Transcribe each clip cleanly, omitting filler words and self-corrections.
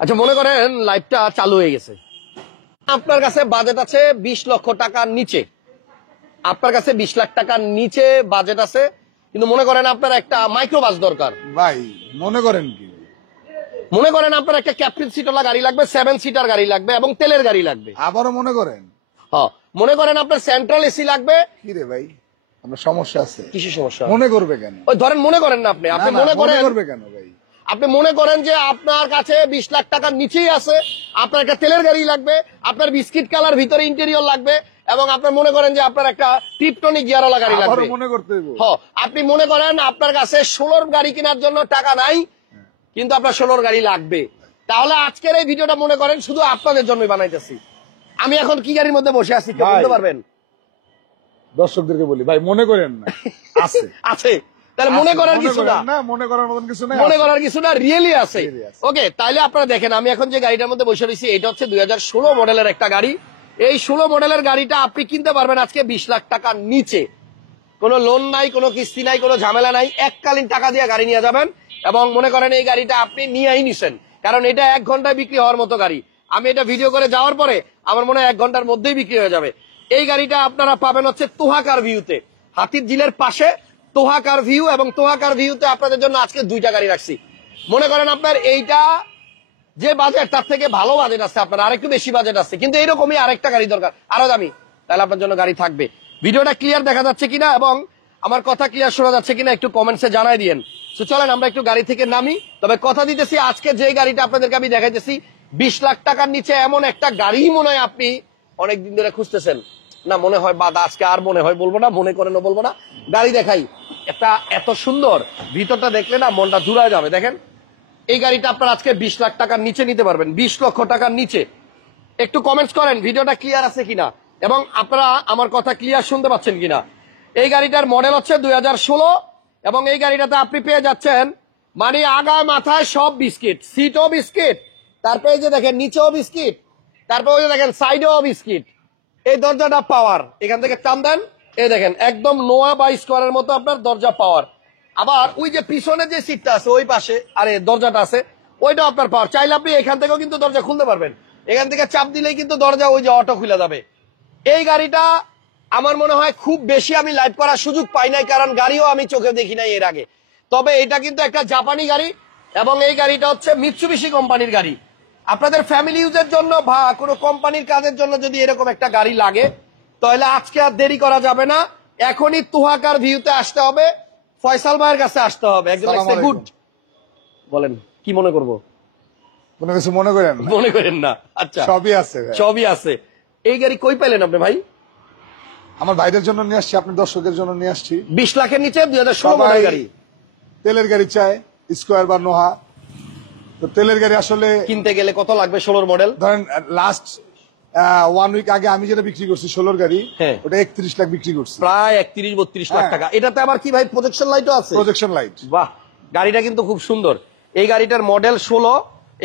আচ্ছা, মনে করেন লাইভটা চালু হয়ে গেছে, আপনার কাছে বাজেট আছে 20 লক্ষ টাকার নিচে, আপনার কাছে 20 লাখ টাকার নিচে বাজেট আছে, কিন্তু মনে করেন আপনার একটা মাইক্রোবাস দরকার। ভাই মনে করেন কি, মনে করেন আপনার একটা ক্যাপ্টেন সিটওয়ালা গাড়ি লাগবে, 7 সিটার গাড়ি লাগবে এবং তেলের গাড়ি লাগবে। আবারও মনে করেন, হ্যাঁ, মনে করেন আপনার সেন্ট্রাল এসি লাগবে। কি রে ভাই, আপনার সমস্যা আছে? কিসের সমস্যা? মনে করবে কেন? ওই ধরেন মনে করেন না, আপনি আপনি মনে করেন, করবে কেন ভাই? আপনি মনে করেন যে আপনার কাছে 20 লাখ টাকার নিচেই আছে, আপনার একটা তেলের গাড়ি লাগবে, আপনার বিস্কিট কালার ভিতরে ইন্টেরিয়র লাগবে, এবং আপনার মনে করেন যে আপনার একটা টিপটনিক গিয়ারওয়ালা গাড়ি লাগবে। মনে করতে হইব। হ্যাঁ, আপনি মনে করেন আপনার কাছে 16 গাড়ি কেনার জন্য টাকা নাই, কিন্তু আপনার 16 গাড়ি লাগবে, তাহলে আজকের এই ভিডিওটা মনে করেন শুধু আপনাদের জন্যই বানাইতেছি। আমি এখন কি গাড়ির মধ্যে বসে আছি কেউ বলতে পারবেন? দর্শকদেরকে বলি ভাই, মনে করেন না, আছে আছে, তাহলে মনে করার কিছু না, মনে করার মতন কিছু নাই, মনে করার কিছু না, রিয়েলি আছে। Really আছে। ওকে, তাহলে আপনারা দেখেন, আমি এখন যে গাড়িটার মধ্যে বসে রয়েছি এটা হচ্ছে 2016 মডেলের একটা গাড়ি। এই 16 মডেলের গাড়িটা আপনি কিনতে পারবেন আজকে 20 লাখ টাকার নিচে। কোনো লোন নাই, কোনো কিস্তি নাই, কোনো ঝামেলা নাই, এককালীন টাকা দিয়ে গাড়ি নিয়ে যাবেন, এবং মনে করেন এই গাড়িটা আপনি নিয়েই নিছেন, কারণ এটা 1 ঘন্টায় বিক্রি হওয়ার মতো গাড়ি। আমি এটা ভিডিও করে যাওয়ার পরে আমার মনে হয় 1 ঘন্টার মধ্যেই বিক্রি হয়ে যাবে। এই গাড়িটা আপনারা পাবেন হচ্ছে তোহাকার ভিউতে, হাতির ঝিলের পাশে তোহাকার ভিউ, এবং তোহাকার ভিউতে আপনাদের জন্য আজকে 2টা গাড়ি রাখছি। মনে করেন আপনার এইটা যে বাজেট, তার থেকে ভালো বাজেট আছে, আপনার আরেকটু বেশি বাজেট আছে, কিন্তু এইরকমই আরেকটা গাড়ি দরকার আরো দামি, তাহলে আপনার জন্য গাড়ি থাকবে। ভিডিওটা ক্লিয়ার দেখা যাচ্ছে কিনা এবং আমার কথা ক্লিয়ার শোনা যাচ্ছে কিনা একটু কমেন্টসে জানাই দিয়েন। তো চলেন আমরা একটু গাড়ি থেকে নামি। তবে কথা দিতেছি, আজকে যে গাড়িটা আপনাদেরকে আমি দেখাইতেছি 20 লাখ টাকার নিচে, এমন একটা গাড়ি মনে হয় আপনি অনেকদিন ধরে খুঁজতেছেন না, মনে হয় বাদ আজকে আর মনে হয় বলবো না, মনে করেনও বলবো না। গাড়ি দেখাই একটা, এত সুন্দর ভিতরটা দেখলে না মনটা জুড়ায় যাবে। দেখেন এই গাড়িটা আপনার আজকে 20 লাখ টাকার নিচে নিতে পারবেন, 20 লক্ষ টাকার নিচে। একটু কমেন্টস করেন ভিডিওটা ক্লিয়ার আছে কিনা, এবং আপনারা আমার কথা ক্লিয়ার শুনতে পাচ্ছেন কিনা। এই গাড়িটার মডেল হচ্ছে 2016, এবং এই গাড়িটাতে আপনি পেয়ে যাচ্ছেন মানে আগায় মাথায় সব বিস্কিট, সিটও বিস্কিট, তারপরে এই যে দেখেন নিচেও বিস্কিট, তারপরে ওই যে দেখেন সাইডেও বিস্কিট। এই দরজাটা পাওয়ার, এখান থেকে টান দেন, এই দেখেন একদম নোয়া 22 স্কোয়ারের মতো আপনার দরজা পাওয়ার। আবার ওই যে পিছনে যে সিটটা আছে ওই পাশে, আরে দরজাটা আছে, ওইটাও আপনার পাওয়ার। চাইলে আপনি এখান থেকেও কিন্তু দরজা খুলতে পারবেন, এখান থেকে চাপ দিলেই কিন্তু দরজা ওই যে অটো খুলে যাবে। এই গাড়িটা আমার মনে হয় খুব বেশি আমি লাইভ করার সুযোগ পাই নাই, কারণ গাড়িও আমি চোখে দেখি নাই এর আগে। তবে এটা কিন্তু একটা জাপানি গাড়ি, এবং এই গাড়িটা হচ্ছে মিৎসুবিশি কোম্পানির গাড়ি। আপনাদের ফ্যামিলি ইউজের জন্য বা কোনো কোম্পানির কাজের জন্য যদি এরকম একটা গাড়ি লাগে, তাহলে আজকে আর দেরি করা যাবে না, এখনই তোহাকার ভিউতে আসতে হবে, ফয়সাল ভাইয়ের কাছে আসতে হবে। একদম গুড, বলেন কি মনে করব? কোনো কিছু মনে করেন না? মনে করেন না? আচ্ছা, সবই আছে ভাই। সবই আছে। এই গাড়ি কই পেলেন আপনি ভাই? আমার ভাইদের জন্য নিয়ে আসছি, আপনার দর্শকের জন্য নিয়ে আসছি। 20 লাখের নিচে 2016 মডেল গাড়ি। তেলের গাড়ি চায়, স্কোয়ার বা নোহা। তো তেলের গাড়ি আসলে কিনতে গেলে কত লাগবে 16 মডেল? ধরেন লাস্ট 1 উইক আগে আমি যেটা বিক্রি করছি 16 গাড়ি, হ্যাঁ, ওটা 31 লাখ বিক্রি করছি, প্রায় 31-32 লাখ টাকা। এটাতে আবার কি ভাই প্রজেকশন লাইটও আছে? Projection light. বাহ, গাড়িটা কিন্তু খুব সুন্দর। এই গাড়িটার মডেল 16,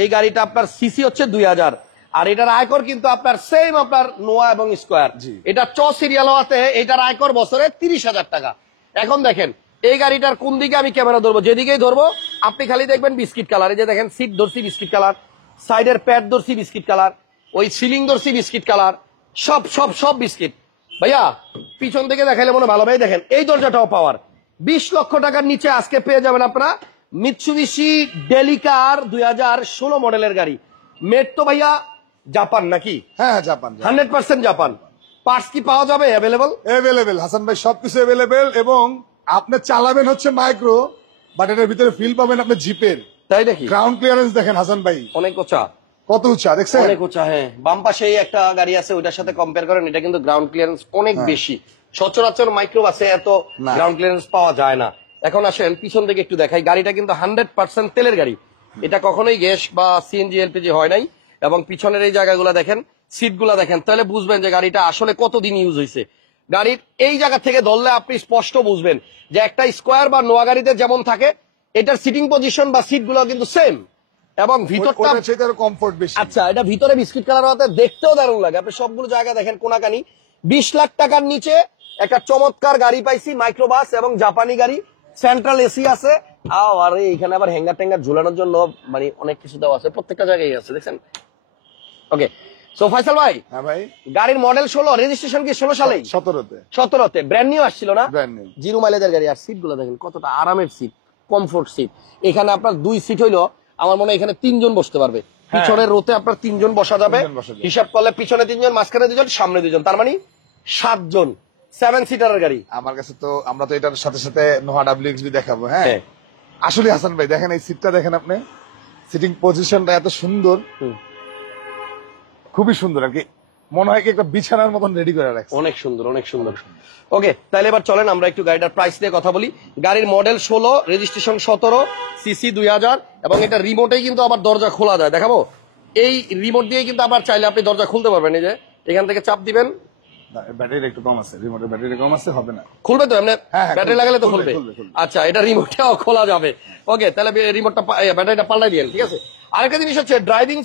এই গাড়িটা আপনার সিসি হচ্ছে 2000, আর এটার আয়কর কিন্তু আপনার সেম আপনার নোয়া এবং স্কোয়ার। এটা চ সিরিয়াল হওয়াতে এটার আয়কর বছরে 30,000 টাকা। এখন দেখেন এই গাড়িটার কোন দিকে আমি ক্যামেরা ধরবো, যেদিকেই ধরবো আপনি খালি দেখবেন বিস্কিট কালার। এই যে দেখেন সিট ধরছি বিস্কিট কালার, সাইডের প্যাড ধরছি বিস্কিট কালার, ওই সিলিং ধরছি বিস্কিট কালার, সব সব সব বিস্কিট। ভাইয়া পিছন থেকে দেখাইলে মনে ভালো। ভাই দেখেন এই দরজাটাও পাওয়ার। 20 লক্ষ টাকার নিচে আজকে পেয়ে যাবেন আপনারা মিৎসুবিশি ডেলিকার 2016 মডেলের গাড়ি। মেড তো ভাইয়া জাপান নাকি? হ্যাঁ জাপান, 100% জাপান। পার্টস কি পাওয়া যাবে অ্যাভেলেবেল? হাসান ভাই সবকিছু অ্যাভেলেবেল, এবং আপনি চালাবেন হচ্ছে মাইক্রো, বাট এটার ভিতরে ফিল পাবেন আপনি জিপের। তাই নাকি? গ্রাউন্ড ক্লিয়ারেন্স দেখেন হাসান ভাই, অনেক উঁচা। কত উঁচা দেখছেন? অনেক উঁচা, হ্যাঁ। বাম পাশেই একটা গাড়ি আছে, ওইটার সাথে কম্পেয়ার করেন, এটা কিন্তু গ্রাউন্ড ক্লিয়ারেন্স অনেক বেশি। সচরাচর মাইক্রো বাসে এত গ্রাউন্ড ক্লিয়ারেন্স পাওয়া যায় না। এখন আসেন পিছন থেকে একটু দেখাই, গাড়িটা কিন্তু 100% তেলের গাড়ি, এটা কখনোই গ্যাস বা সিএনজি এলপিজি হয় নাই। এবং পিছনের এই জায়গাগুলো দেখেন, সিটগুলা দেখেন, তাহলে বুঝবেন যে গাড়িটা আসলে কতদিন ইউজ হয়েছে। গাড়ির এই জায়গা থেকে ধরলে আপনি স্পষ্ট বুঝবেন যে একটা স্কোয়ার বা নোয়া গাড়িতে যেমন থাকে, এটার সিটিং পজিশন বা সিটগুলো কিন্তু সেম, এবং ভিতরটা কমফোর্ট বেশি। আচ্ছা, এটা ভিতরে বিস্কিট কালার হতে দেখতেও দারুণ লাগে। আপনি সবগুলো জায়গা দেখেন কোনাকানি। 20 লাখ টাকার নিচে একটা চমৎকার গাড়ি পাইছি, মাইক্রোবাস এবং জাপানি গাড়ি, সেন্ট্রাল এসি আছে, আরে এখানে আবার হ্যাঙ্গার ট্যাঙ্গার ঝুলানোর জন্য মানে অনেক কিছু দেওয়া আছে, প্রত্যেকটা জায়গায় আছে, দেখছেন? ওকে, সো ফয়সাল ভাই, হ্যাঁ ভাই, গাড়ির মডেল 16, রেজিস্ট্রেশন কি 16 সালেই? 17তে ব্র্যান্ড নিউ আসছিল না? Brand new. জিরো মাইলেজের গাড়ি। আর সিট গুলো দেখেন কতটা আরামের সিট, কমফোর্ট সিট। এখানে আপনার 2 সিট হইলো, আমার মনে হয় এখানে 3 জন বসতে পারবে। পিছনের রোতে আপনার 3 জন বসা যাবে, 3 জন বসা যাবে। হিসাব করলে পিছনে 3 জন, মাঝখানে 2 জন, সামনে 2 জন, তার মানে 7 জন। 7 সিটারের গাড়ি। আমার কাছে তো, আমরা তো এটার সাথে সাথে নোহা WXB দেখাবো। হ্যাঁ, হ্যাঁ। আসলে হাসান ভাই দেখেন এই সিটটা দেখেন আপনি, সিটিং পজিশনটা এত সুন্দর, খুবই সুন্দর আর কি, মনে হয় কি একটা বিছানার মতন রেডি করে রাখছে। অনেক সুন্দর, অনেক সুন্দর। ওকে, তাহলে এবার চলেন আমরা একটু গাড়িটার প্রাইস নিয়ে কথা বলি। গাড়ির মডেল 16, রেজিস্ট্রেশন 17, সিসি 2000, এবং এটা রিমোটেই কিন্তু আবার দরজা খোলা যায়, দেখাবো? এই রিমোট দিয়ে কিন্তু আবার চাইলে আপনি দরজা খুলতে পারবেন। এই যে এখান থেকে চাপ দিবেন, ব্যাটারি একটু কম আছে, রিমোটের ব্যাটারি কম আছে, হবে না। খুলবে তো এমনি? হ্যাঁ, ব্যাটারি লাগালে তো খুলবে, খুলবে। খুলবে। আচ্ছা, এটা রিমোটটাও খোলা যাবে। ওকে, তাহলে রিমোটটা ব্যাটারিটা পাল্টাই দিয়েন, ঠিক আছে? আরেকটা জিনিস হচ্ছে, ড্রাইভিং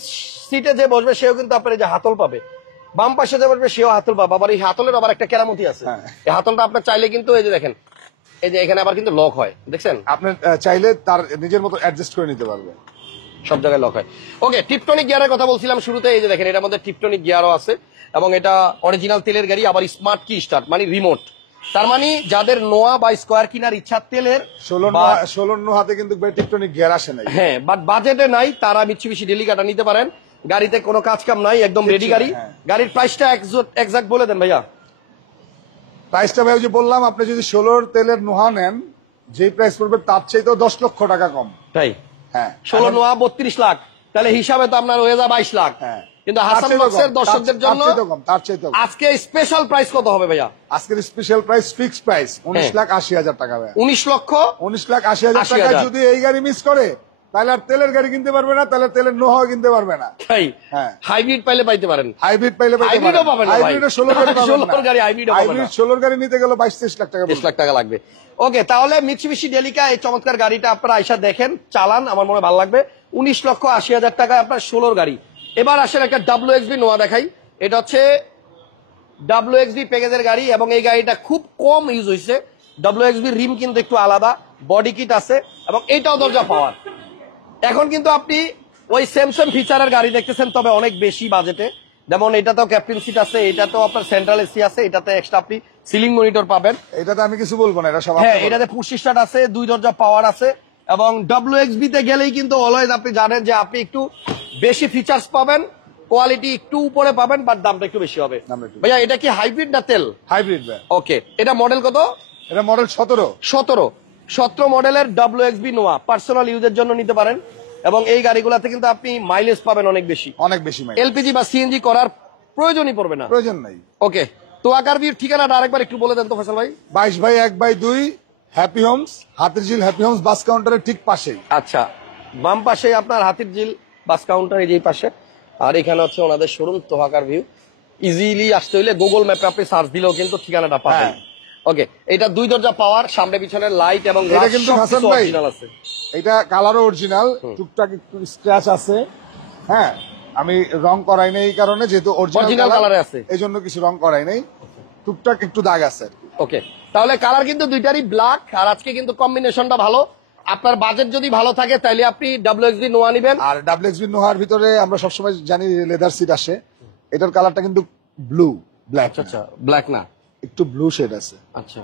সিটে যে বসবে সেও কিন্তু আপনার এই যে হাতল পাবে, বাম পাশে যে বসবে সেও হাতল পাবে। আবার এই হাতলের আবার একটা কেরামতি আছে, হ্যাঁ। এই হাতলটা আপনার চাইলে কিন্তু এই যে দেখেন, এই যে এখানে আবার কিন্তু লক হয়, দেখছেন? আপনি চাইলে তার নিজের মতো অ্যাডজাস্ট করে নিতে পারবে, সব জায়গায় লক হয়। ওকে, টিপটনিক গিয়ারের কথা বলছিলাম শুরুতে। এই যে দেখেন, এটার মধ্যে টিপটনিক গিয়ারও আছে, এবং এটা অরিজিনাল তেলের গাড়ি, আবার স্মার্ট কি স্টার্ট মানে রিমোট। তার মানে যাদের নোয়া বা স্কোয়ার কেনার ইচ্ছা তেলের, 16 নোহাতে কিন্তু টিকটনিক গিয়ার আসে নাই। হ্যাঁ, বাট বাজেটে নাই, তারা মিৎসুবিশি ডেলিকাটা নিতে পারেন। গাড়িতে কোনো কাজ কাম নাই, একদম রেডি গাড়ি। হ্যাঁ। গাড়ির প্রাইসটা এক্সাক্ট বলে দেন ভাইয়া। প্রাইসটা ভাই ওই যে বললাম, আপনি যদি 16 তেলের নোহা নেন, যে প্রাইস পড়বে তার চাইতেও 10 লক্ষ টাকা কম। তাই? হ্যাঁ, 16 নোয়া 32 লাখ, তাহলে হিসাবে তো আপনার হয়ে যায় 22 লাখ। হ্যাঁ। কিন্তু হাসান বক্সের দর্শকদের জন্য তার চাইতেও কম। আজকে স্পেশাল প্রাইস কত হবে ভাইয়া? আজকের স্পেশাল প্রাইস, ফিক্সড প্রাইস 19,80,000 টাকা ভাই। 19,80,000 19,80,000 টাকা যদি এই গাড়ি মিস করে, তাহলে আর তেলের গাড়ি কিনতে পারবে না, তাহলে তেলের নোহাও কিনতে পারবে না। তাই? হ্যাঁ। হাইব্রিড পাইলে পাইতে পারেন, হাইব্রিড পাইলে হাইব্রিডও পাবেন না ভাই। হাইব্রিডও 16 গাড়ি পাবেন না। 16 গাড়ি হাইব্রিডও পাবেন না। হাইব্রিড 16 গাড়ি নিতে গেলে 22-23 লাখ টাকা 20 লাখ টাকা লাগবে। ওকে, তাহলে মিৎসুবিশি ডেলিকা এই চমৎকার গাড়িটা আপনারা আইসা দেখেন, চালান, আমার মনে হয় ভালো লাগবে। 19,80,000 টাকায় আপনার 16 গাড়ি। এবার আসেন একটা WXB নোয়া দেখাই। এটা হচ্ছে WXB প্যাকেজের গাড়ি, এবং এই গাড়িটা খুব কম ইউজ হয়েছে। WXB রিম কিন্তু একটু আলাদা, বডি কিট আছে, এবং এইটাও দরজা পাওয়ার। এখন কিন্তু আপনি ওই সেম ফিচারের গাড়ি দেখতেছেন, তবে অনেক বেশি বাজেটে। যেমন এটাতেও ক্যাপ্টেন সিট আছে, এটাতেও আপনার সেন্ট্রাল এসি আছে, এটাতে এক্সট্রা আপনি সিলিং মনিটর পাবেন। এটাতে আমি কিছু বলবো না, এটা সব হ্যাঁ, এটাতে পুশ স্টার্ট আছে, 2 দরজা পাওয়ার আছে, এবং WXB তে গেলেই কিন্তু অলওয়েজ আপনি জানেন যে আপনি একটু বেশি ফিচার্স পাবেন, কোয়ালিটি একটু উপরে পাবেন, বাট দামটা একটু বেশি হবে। ভাইয়া এটা কি হাইব্রিড না তেল? হাইব্রিড ভাই। ওকে, এটা মডেল কত? এটা মডেল 17। 17 মডেলের WXB নোয়া, পার্সোনাল ইউজের জন্য নিতে পারেন, এবং এই গাড়িগুলোতে কিন্তু আপনি মাইলেজ পাবেন অনেক বেশি। এলপিজি বা সিএনজি করার প্রয়োজনই পড়বে না, প্রয়োজন নাই। ওকে, তো আকার ভিউর ঠিকানাটা আরেকবার একটু বলে দেন তো ফয়সাল ভাই। 22/1/2 happy homes, Hatirjheel happy homes bus কাউন্টারের ঠিক পাশেই। আচ্ছা, বাম পাশে আপনার হাতিরঝিল বাস কাউন্টার, এই যে পাশে। আর এখানে হচ্ছে ওনাদের শোরুম তোহাকার ভিউ। ইজিলি আসতে হইলে গুগল ম্যাপে আপনি সার্চ দিলেও কিন্তু ঠিকানাটা পাবেন। ওকে, এটা 2 দরজা পাওয়ার, সামনে পিছনে লাইট এবং এটা কিন্তু হাসান ভাই অরিজিনাল আছে। এটা কালারও অরিজিনাল, টুকটাক একটু স্ক্র্যাচ আছে। হ্যাঁ, আমি রং করাই নাই এই কারণে, যেহেতু অরিজিনাল কালারে আছে, এই জন্য কিছু রং করাই নাই, টুকটাক একটু দাগ আছে। ওকে, তাহলে কালার কিন্তু দুইটারই ব্ল্যাক, আর আজকে কিন্তু কম্বিনেশনটা ভালো। আপনার বাজেট যদি ভালো থাকে তাহলে আপনি WXB নোয়া নিবেন। আর WXB নোহার ভিতরে আমরা সবসময় জানি লেদার সিট আসে, এটার কালারটা কিন্তু ব্লু, ব্ল্যাক। আচ্ছা, ব্ল্যাক না, একটু ব্লু শেড আছে। আচ্ছা,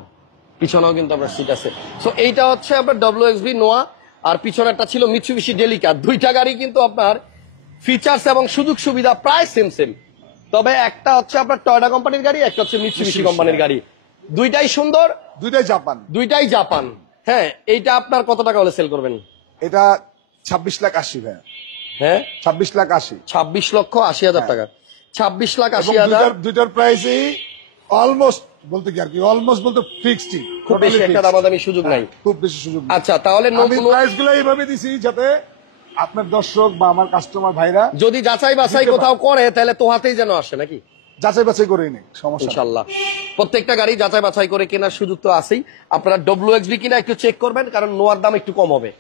পিছনেও কিন্তু আপনার সিট আছে। সো এইটা হচ্ছে আপনার WXB নোয়া, আর পিছনেরটা ছিল মিৎসুবিশি ডেলিকা। দুইটা গাড়ি কিন্তু আপনার ফিচার্স এবং সুযোগ সুবিধা প্রায় সেম। তবে একটা হচ্ছে আপনার টয়োটা কোম্পানির গাড়ি, একটা হচ্ছে মিৎসুবিশি কোম্পানির গাড়ি। দুইটাই সুন্দর, দুইটাই জাপান। হ্যাঁ, এইটা আপনার কত টাকা হলে সেল করবেন? এটা 26,80,000 ভাই। হ্যাঁ, 26,80,000। 26,80,000 টাকা। 26,80,000। দুইটার প্রাইসই অলমোস্ট বলতে কি আর কি, অলমোস্ট বলতে ফিক্সড, খুব বেশি একটা দামাদামি সুযোগ নাই, খুব বেশি সুযোগ। আচ্ছা, তাহলে আমি প্রাইসগুলো এইভাবে দিছি যাতে আপনার দর্শক বা আমার কাস্টমার ভাইরা যদি যাচাই বাছাই কোথাও করে, তাহলে তো হাতেই যেন আসে নাকি, যাচাই বাছাই করে নেই, সমস্যা ইনশাআল্লাহ। প্রত্যেকটা গাড়ি যাচাই বাছাই করে কেনার সুযোগ তো আছেই। আপনারা WXB কিনা একটু চেক করবেন, কারণ নোয়ার দাম একটু কম হবে।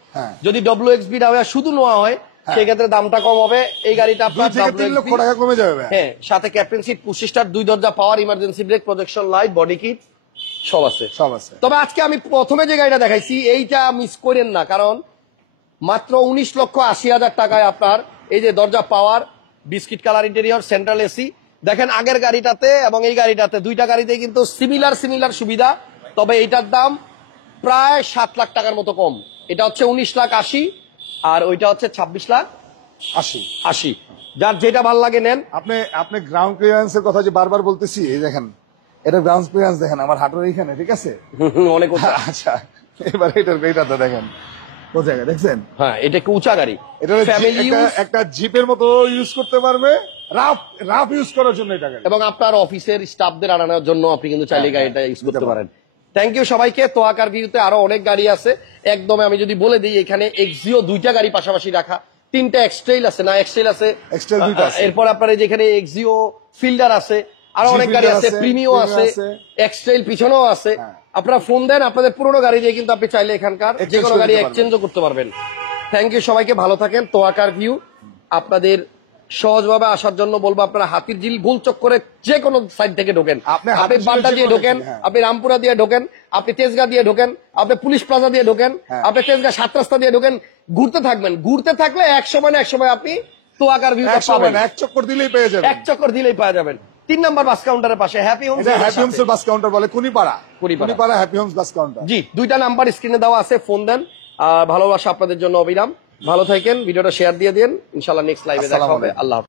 যদি WXB না হয় শুধু নোয়া হয়, সেক্ষেত্রে দামটা কম হবে। এই গাড়িটা আপনার 2 থেকে 3 লক্ষ টাকা কমে যাবে। হ্যাঁ, সাথে ক্যাপ্টেন সিট, পুশ স্টার্ট, 2 দরজা power, emergency brake, projection light, body kit, সব আছে। সব আছে। তবে আজকে আমি প্রথমে যে গাড়িটা দেখাইছি এইটা মিস করেন না, কারণ মাত্র 19,80,000 টাকায় আপনার এই যে দরজা power, biscuit colour interior, central AC. দেখেন আগের গাড়িটাতে এবং এই গাড়িটাতে দুইটা গাড়িতে কিন্তু সিমিলার সুবিধা, তবে এইটার দাম প্রায় 7 লাখ টাকার মতো কম। এটা হচ্ছে 19,80,000 আর ওইটা হচ্ছে 26,80,000। যার যেটা ভাল লাগে নেন। আপনি গ্রাউন্ড ক্লিয়ারেন্সের কথা যে বারবার বলতেছি, এই দেখেন এটা গ্রাউন্ড ক্লিয়ারেন্স দেখেন আমার হাঁটুর এইখানে, ঠিক আছে? অনেক উঁচা। আচ্ছা, এবার এইটাতে দেখেন ও জায়গা দেখছেন? হ্যাঁ, এটা একটু উঁচা গাড়ি, এটা ফ্যামিলি একটা জিপের মতো ইউজ করতে পারবে, রাফ ইউজ করার জন্য এটা গাড়ি। এবং আপনার অফিসের স্টাফদের আনানোর জন্য আপনি কিন্তু চাইলে হ্যাঁ, গাড়িটা ইউজ করতে দিতে পারেন। থ্যাংক ইউ সবাইকে। তোয়াকার ভিউতে আরো অনেক গাড়ি আছে। একদম আমি যদি বলে দিই, এখানে এক্সিও দুইটা গাড়ি পাশাপাশি রাখা, 3টা এক্সট্রেল আছে, না এক্সট্রেল আছে, এক্সট্রেল দুইটা আছে। এরপর আপনার যেখানে এক্সিও ফিল্ডার আছে, আরো জি অনেক গাড়ি ফিল্ডার আছে, আছে, প্রিমিও আছে, আছে। এক্সট্রেল পিছনেও আছে। হ্যাঁ। আপনারা ফোন দেন, আপনাদের পুরোনো গাড়ি দিয়ে কিন্তু আপনি চাইলে এখানকার যে Exchange কোনো করে গাড়ি দিতে এক্সচেঞ্জও করতে পারবেন। থ্যাংক ইউ সবাইকে, ভালো থাকেন। তোয়াকার ভিউ আপনাদের সহজভাবে আসার জন্য বলবো, আপনারা হাতির ঝিল গোল চক্করে যে কোনো সাইড থেকে ঢোকেন, আপনি আপনি হাতির ঝিলের বাড্ডা যে দিয়ে কোনো ঢোকেন, দিকে, হ্যাঁ। আপনি রামপুরা দিয়ে ঢোকেন, আপনি তেজগাঁ দিয়ে ঢোকেন, আপনি পুলিশ প্লাজা দিয়ে ঢোকেন, হ্যাঁ। আপনি তেজগাঁ 7 রাস্তা দিয়ে ঢোকেন, ঘুরতে থাকবেন। ঘুরতে থাকলে এক সময় না এক সময় আপনি তোয়াকার ভিউটা পাবেন। এক চক্কর দিলেই পেয়ে যাবেন। এক চক্কর দিলেই পাওয়া যাবেন। 3 নম্বর বাস কাউন্টারের পাশে হ্যাপি হোমস। এটা হ্যাপি হোমস এর বাস কাউন্টার বলে, Kunipara Kunipara. Happy homes bus counter. জি, 2টা নাম্বার স্ক্রিনে দেওয়া আছে, ফোন দেন। আর ভালোবাসা আপনাদের জন্য অবিরাম। ভালো থাকেন, ভিডিওটা শেয়ার দিয়ে দিন। ইনশাআল্লাহ নেক্সট লাইভে দেখা আসসালামু হবে। আলাইকুম। আল্লাহ হাফেজ।